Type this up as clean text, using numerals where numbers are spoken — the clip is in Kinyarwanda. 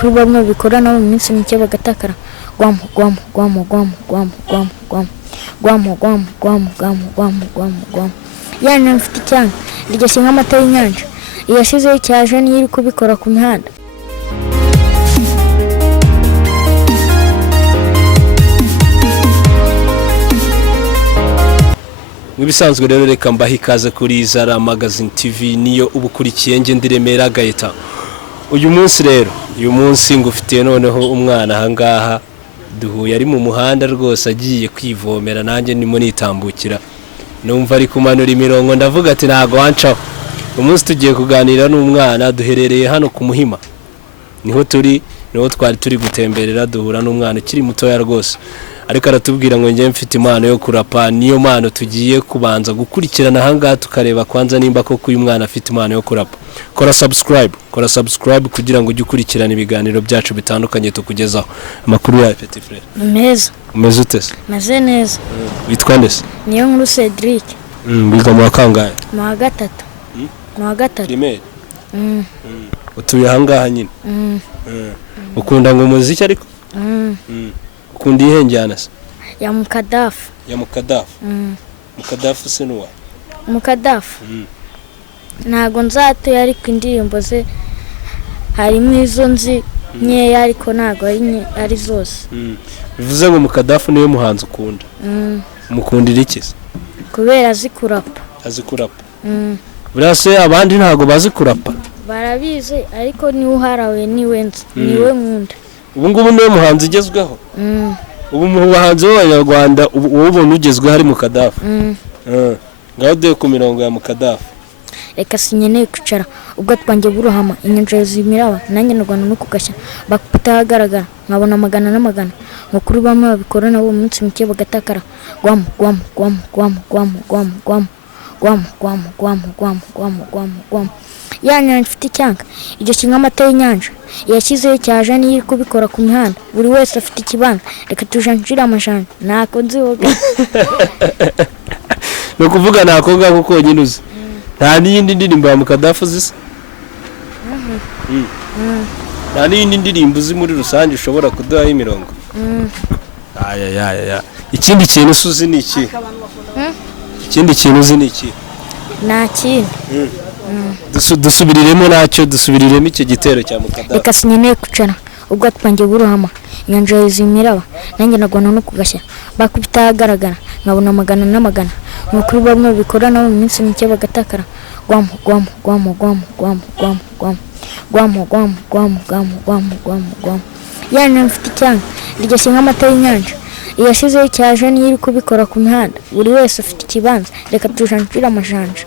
kuri bamwe bikora nabo mu minsi mike bagatakara gwamo gwamo gwamo gwamo gwamo gwamo gwamo gwamo gwamo gwamo gwamo gwamo gwamo yana mfite icyanga iryo nk'amata y'inyanja iyashizeho cyaje niyo iri kubikora ku mihanda. Mwibisanzwe rero reka mbaha ikaze kuri Zara Magazine TV niyo ubukurikiye nge ndiremera Gaeta. Uyu munsi ngufitiye noneho umwana ahangaha duhuye ari mu muhanda rwose agiye kwivomera nanjye nimo nitambukira. Numva ari kumanura imirongo ndavuga ati ntago wancaho. Umunsi tugiye kuganira n'umwana duherereye hano ku Muhima. Niho twari turi gutemberera duhura n'umwana ukiri mutoya rwose. Ariko aratubwira ngo ngiye mfite impano yo kurapa, niyo mpano tugiye kubanza gukurikirana ahangaha tukareba kwanza nimba koko uyu mwana afite impano yo kurapa. Kora subscribe kugira ngo ujye ukurikirana ibiganiro byacu bitandukanye tukugezaho. Amakuru ya Petit Frere. Meza. Umeze ute se? Maze neza. Witwa nde se? Niyo nkuru Cedric. Biga mu kangahe? Mu wa gatatu. Mu wa gatatu. Primaire. Utuye ahangaha nyine. Ukunda ngo umuziki ariko? Ukunda ihe njyana se? Ya Mukadafu. Ya Mukadafu. Mukadafu se nuwa? Mukadafu. Ntago nzatuye ariko indirimbo ze harimo izo nzi nkeya ariko ntago ari zose. Bivuze ngo Mukadafu niyo muhanzi ukunda. Mukundira iki se? Kubera azi kurapa. Azi kurapa. Burase abandi ntago bazi kurapa. Barabizi ariko niwe uharawe niwe nzi niwe nkunda. Ubu ngubu niwe muhanzi ugezweho. Ubu mu bahanzi b'Abanyarwanda ubona ugezweho ari Mukadafu. Ngaho de ku mirongo ya Mukadafu. Reka sinyeneye kwicara ubwo twanjye buruhama inyanja zimiraba nanjye Rwanda no kugashya bakutahagaragara nkabona magana n'amagana mukuru bamwe babikora nabo mu minsi mike bagatakara gwamo gwamo gwamo gwamo gwamo gwamo gwamo gwamo gwamo gwamo gwamo gwamo gwamo gwamo yana mfite icyanga iryo nk'amata y'inyanja yashyizeho cyaje niyo iri kubikora ku mihanda buri wese afite ikibanza reka tujanjira amajanja ntako nzihoga no kuvuga ntako ngako konyine uzi nta n'iyindi ndirimbo ya Mukadafu zisa. Nta n'iyindi ndirimbo uzi muri rusange ushobora kuduha imirongo. Ikindi kintu uzi ni iki? Ikindi kintu uzi ni iki? Nta kintu. Dusubiriremo icyo gitero cya Mukadafu. Reka sinyeneye kwicara ubwo twanjye buruhama inyanja zimiraba nanjye Rwanda no kugashya bakubita ahagaragara nkabona magana n'amagana mukuru bamwe bikora nabo mu minsi mike bagatakara gwamo gwamo gwamo gwamo gwamo gwamo gwamo gwamo gwamo gwamo gwamo gwamo gwamo gwamo yana mfite icyanga iryo nk'amata y'inyanja iyashizeho cyaje niyo iri kubikora ku mihanda buri wese afite ikibanza reka tujanjira amajanja.